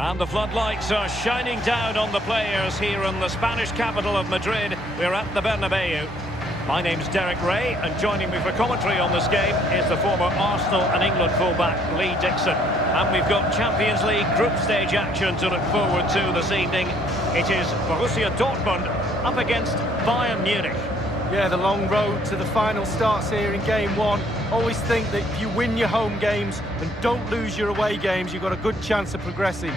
And the floodlights are shining down on the players here in the Spanish capital of Madrid. We're at the Bernabeu. My name's Derek Ray, and joining me for commentary on this game is the former Arsenal and England fullback Lee Dixon. And we've got Champions League group stage action to look forward to this evening. It is Borussia Dortmund up against Bayern Munich. Yeah, the long road to the final starts here in game one. Always think that if you win your home games and don't lose your away games, you've got a good chance of progressing.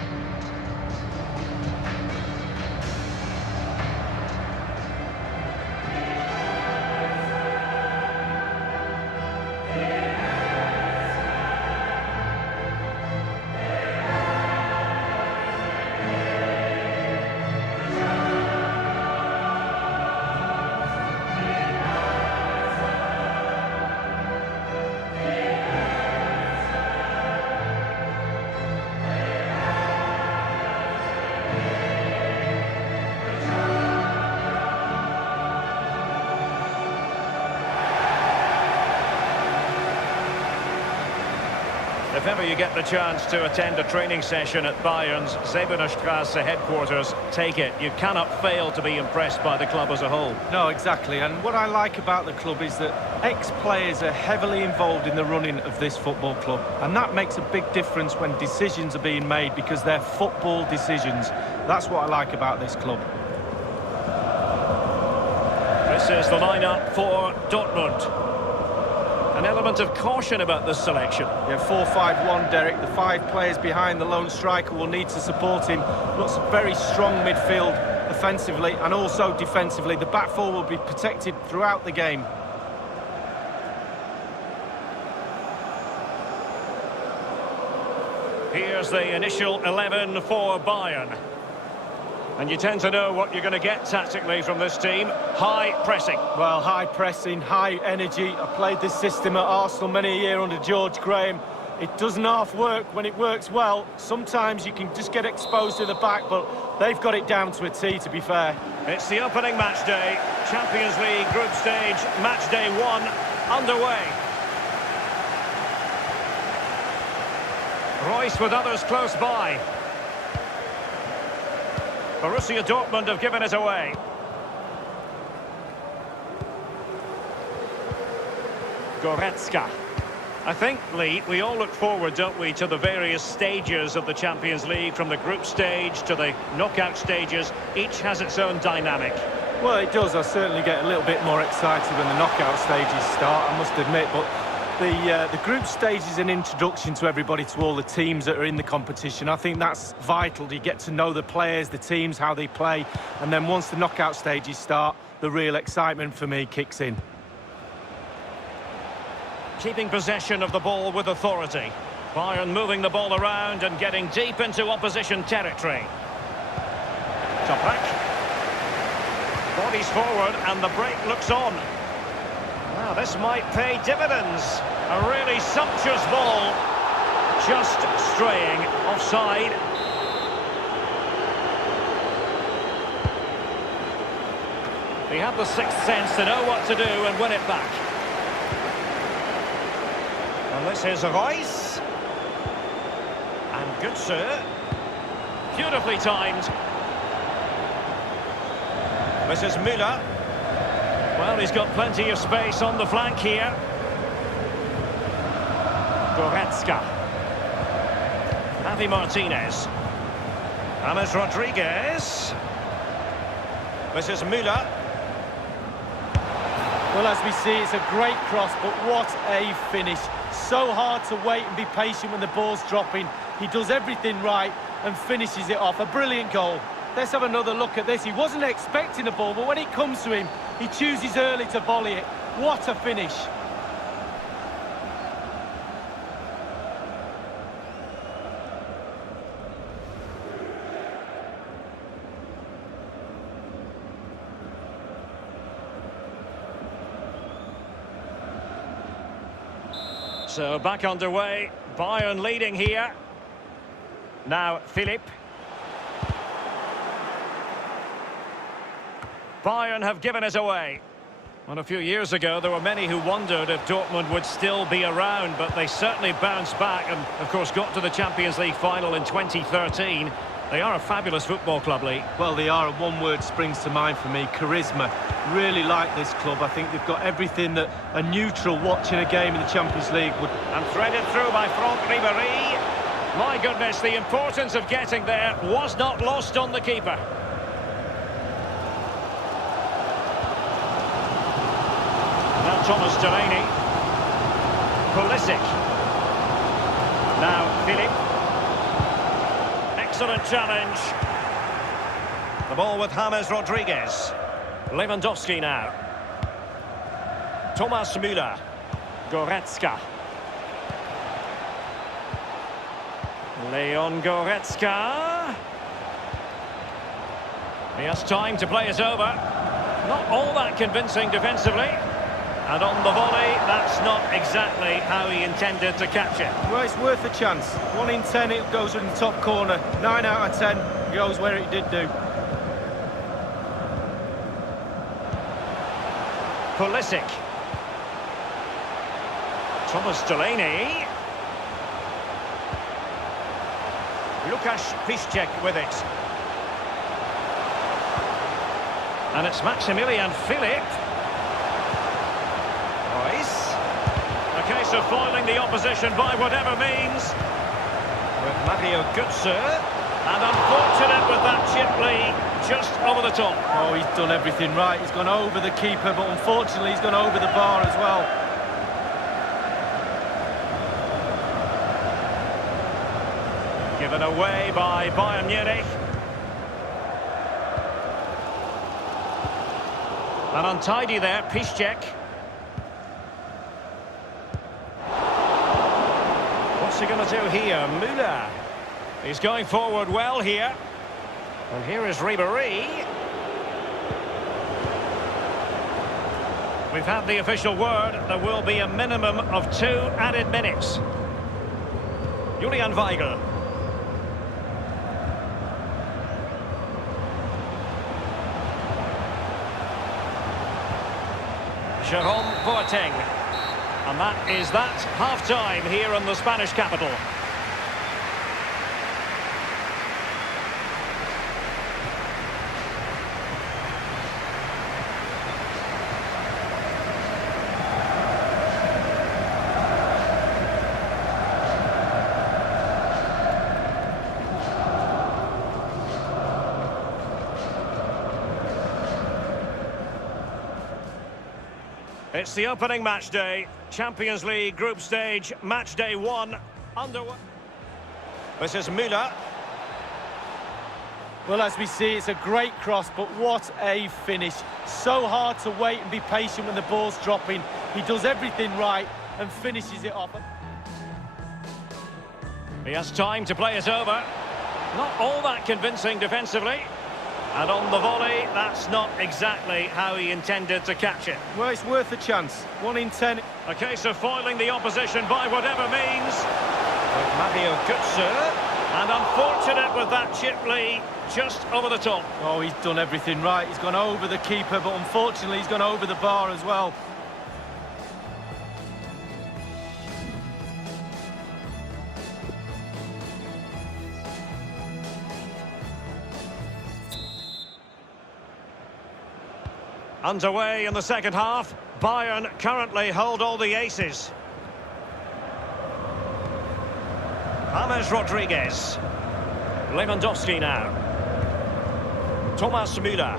If ever you get the chance to attend a training session at Bayern's Straße headquarters, take it. You cannot fail to be impressed by the club as a whole. No, exactly. And what I like about the club is that ex-players are heavily involved in the running of this football club. And that makes a big difference when decisions are being made, because they're football decisions. That's what I like about this club. This is the lineup for Dortmund. An element of caution about this selection. Yeah, 4-5-1, Derek. The 5 players behind the lone striker will need to support him. Looks a very strong midfield offensively and also defensively. The back four will be protected throughout the game. Here's the initial 11 for Bayern. And you tend to know what you're going to get tactically from this team. High pressing. Well, high pressing, high energy. I played this system at Arsenal many a year under George Graham. It doesn't half work when it works well. Sometimes you can just get exposed to the back, but they've got it down to a T, to be fair. It's the opening match day. Champions League group stage, match day 1 underway. Royce with others close by. Borussia Dortmund have given it away. Goretzka. I think, Lee, we all look forward, don't we, to the various stages of the Champions League, from the group stage to the knockout stages. Each has its own dynamic. Well, it does. I certainly get a little bit more excited when the knockout stages start, I must admit, but the group stage is an introduction to everybody, to all the teams that are in the competition. I think that's vital. You get to know the players, the teams, how they play, and then once the knockout stages start, the real excitement for me kicks in. Keeping possession of the ball with authority. Bayern moving the ball around and getting deep into opposition territory. Toprak. Bodies forward and the break looks on. Now, this might pay dividends. A really sumptuous ball. Just straying offside. He had the sixth sense to know what to do and win it back. And this is Royce. And good sir. Beautifully timed. This is Müller. Well, he's got plenty of space on the flank here. Goretzka. Javi Martinez. James Rodriguez. This is Müller. Well, as we see, it's a great cross, but what a finish. So hard to wait and be patient when the ball's dropping. He does everything right and finishes it off. A brilliant goal. Let's have another look at this. He wasn't expecting the ball, but when it comes to him, he chooses early to volley it. What a finish. So back underway. Bayern leading here. Now Philipp. Bayern have given it away. Well, a few years ago, there were many who wondered if Dortmund would still be around, but they certainly bounced back and, of course, got to the Champions League final in 2013. They are a fabulous football club, Lee. Well, they are, and one word springs to mind for me: charisma. Really like this club. I think they've got everything that a neutral watching a game in the Champions League would... And threaded through by Franck Ribéry. My goodness, the importance of getting there was not lost on the keeper. Now Thomas Delaney. Pulisic. Now Philippe. Excellent challenge. The ball with James Rodriguez. Lewandowski now. Thomas Müller. Goretzka. Leon Goretzka. He has time to play it over. Not all that convincing defensively. And on the volley, that's not exactly how he intended to catch it. Well, it's worth a chance. 1 in 10 it goes in the top corner. 9 out of 10 goes where it did do. Pulisic. Thomas Delaney. Łukasz Piszczek with it. And it's Maximilian Philippe. Royce. A case of foiling the opposition by whatever means. With Mario Götze. And unfortunate with that chip, Lee, just over the top. Oh, he's done everything right. He's gone over the keeper, but unfortunately he's gone over the bar as well. Given away by Bayern Munich. And untidy there, Piszczek. What's he going to do here? Müller. He's going forward well here. And here is Ribéry. We've had the official word. There will be a minimum of 2 added minutes. Julian Weigl. Jerome Boateng. And that is that half-time here in the Spanish capital. It's the opening match day, Champions League group stage, match day 1, underway. This is Müller. Well, as we see, it's a great cross, but what a finish. So hard to wait and be patient when the ball's dropping. He does everything right and finishes it off. He has time to play it over. Not all that convincing defensively. And on the volley, that's not exactly how he intended to catch it. Well, it's worth a chance. 1 in 10. A case of foiling the opposition by whatever means. With Mario Götze. And unfortunate with that chip, Lee, just over the top. Oh, he's done everything right. He's gone over the keeper, but unfortunately he's gone over the bar as well. Underway in the second half. Bayern currently hold all the aces. James Rodriguez. Lewandowski now. Thomas Müller.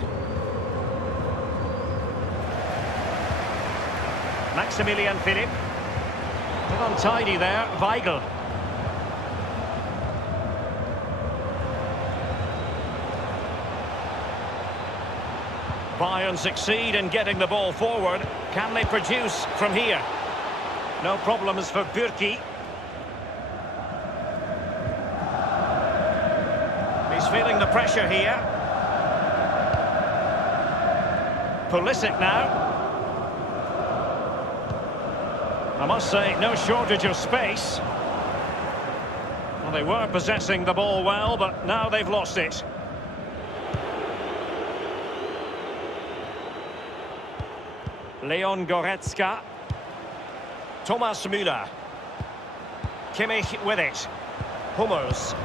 Maximilian Philippe. A bit untidy there, Weigl. Bayern succeed in getting the ball forward. Can they produce from here? No problems for Bürki. He's feeling the pressure here. Pulisic now. I must say, no shortage of space. Well, they were possessing the ball well, but now they've lost it. Leon Goretzka. Thomas Müller. Kimmich with it. Hummels.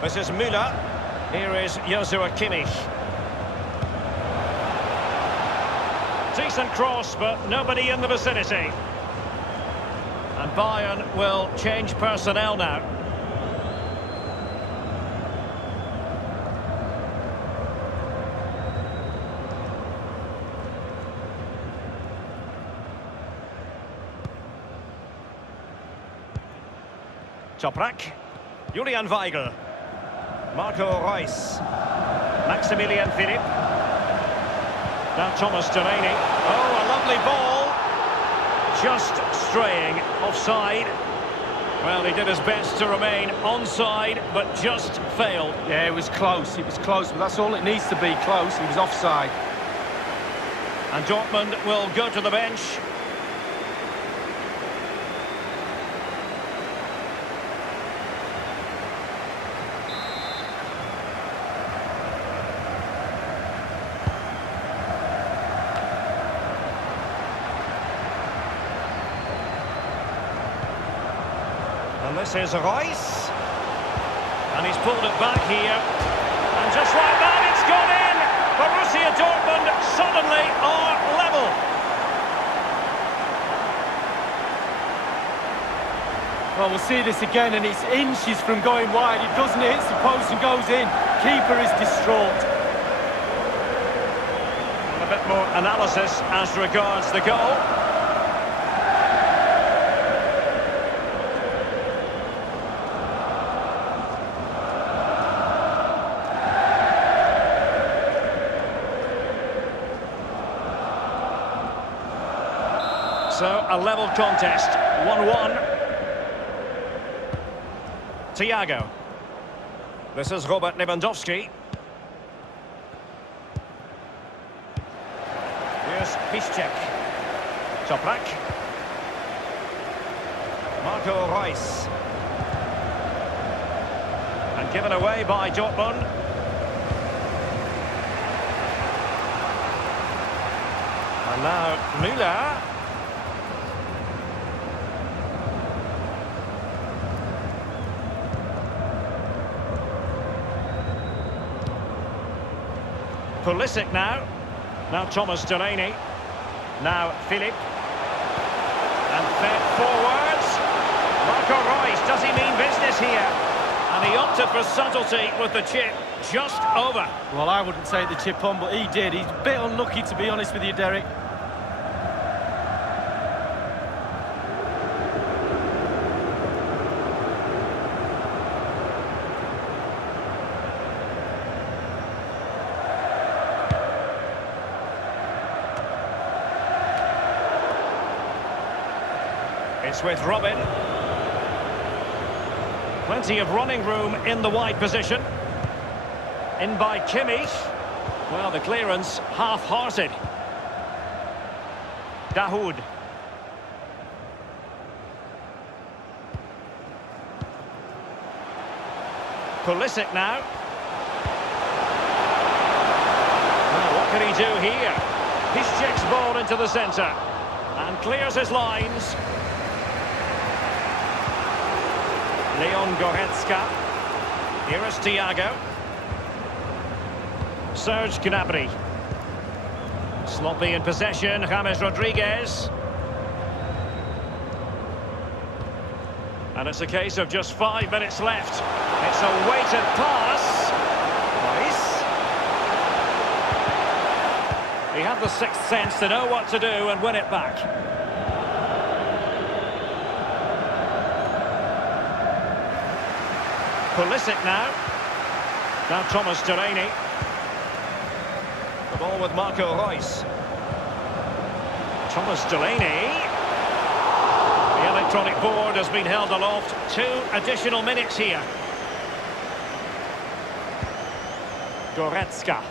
This is Müller. Here is Joshua Kimmich. Decent cross, but nobody in the vicinity. And Bayern will change personnel now. Toprak. Julian Weigl. Marco Reus. Maximilian Philipp. Now Thomas Delaney. Oh, a lovely ball. Just straying offside. Well, he did his best to remain onside, but just failed. Yeah, it was close, but that's all it needs to be, close. He was offside. And Dortmund will go to the bench. And this is Reus. And he's pulled it back here. And just like that, it's gone in! Borussia Dortmund suddenly are level. Well, we'll see this again, and it's inches from going wide. It doesn't hit the post and goes in. Keeper is distraught. And a bit more analysis as regards the goal. So, a level contest, 1-1. Thiago. This is Robert Lewandowski. Here's Piszczek. Toprak. Marco Reus. And given away by Dortmund. And now Müller. Pulisic now. Now Thomas Delaney. Now Philipp. And fed forwards. Marco Reus, does he mean business here? And he opted for subtlety with the chip just over. Well, I wouldn't take the chip on, but he did. He's a bit unlucky, to be honest with you, Derek. It's with Robin. Plenty of running room in the wide position. In by Kimmich. Well, the clearance half-hearted. Dahoud. Pulisic now. Well, what can he do here? Piszczek's ball into the centre. And clears his lines. Leon Goretzka. Here is Thiago. Serge Gnabry. Sloppy in possession, James Rodriguez. And it's a case of just 5 minutes left. It's a weighted pass. Nice. He had the sixth sense to know what to do and win it back. Pulisic now. Now Thomas Delaney. The ball with Marco Reus. Thomas Delaney. The electronic board has been held aloft. 2 additional minutes here. Goretzka.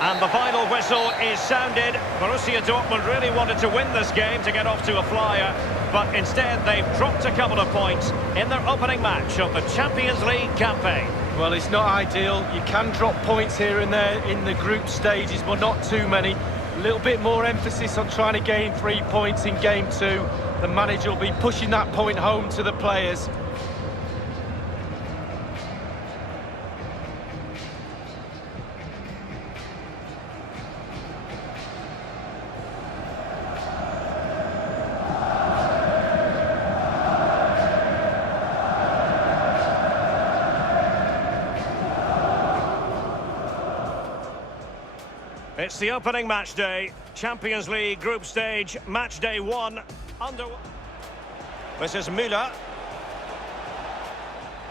And the final whistle is sounded. Borussia Dortmund really wanted to win this game to get off to a flyer, but instead they've dropped a couple of points in their opening match of the Champions League campaign. Well, it's not ideal. You can drop points here and there in the group stages, but not too many. A little bit more emphasis on trying to gain 3 points in game 2. The manager will be pushing that point home to the players. It's the opening match day, Champions League group stage, match day 1. This is Müller.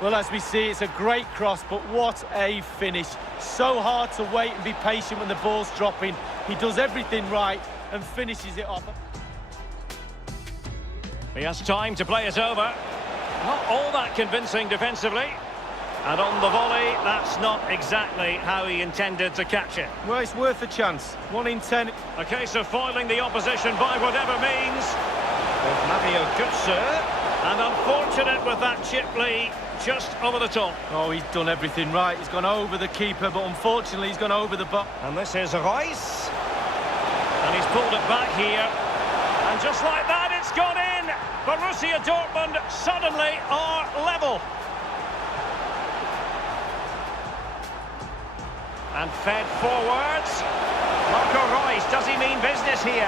Well, as we see, it's a great cross, but what a finish. So hard to wait and be patient when the ball's dropping. He does everything right and finishes it off. He has time to play it over. Not all that convincing defensively. And on the volley, that's not exactly how he intended to catch it. Well, it's worth a chance. 1 in 10. A case of foiling the opposition by whatever means. With Mario Götze. And unfortunate with that chip, Lee, just over the top. Oh, he's done everything right. He's gone over the keeper, but unfortunately he's gone over the box. And this is Reus. And he's pulled it back here. And just like that, it's gone in. Borussia Dortmund suddenly are level. And fed forwards. Marco Reus, does he mean business here?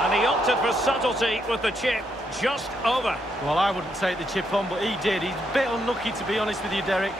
And he opted for subtlety with the chip just over. Well, I wouldn't take the chip on, but he did. He's a bit unlucky, to be honest with you, Derek.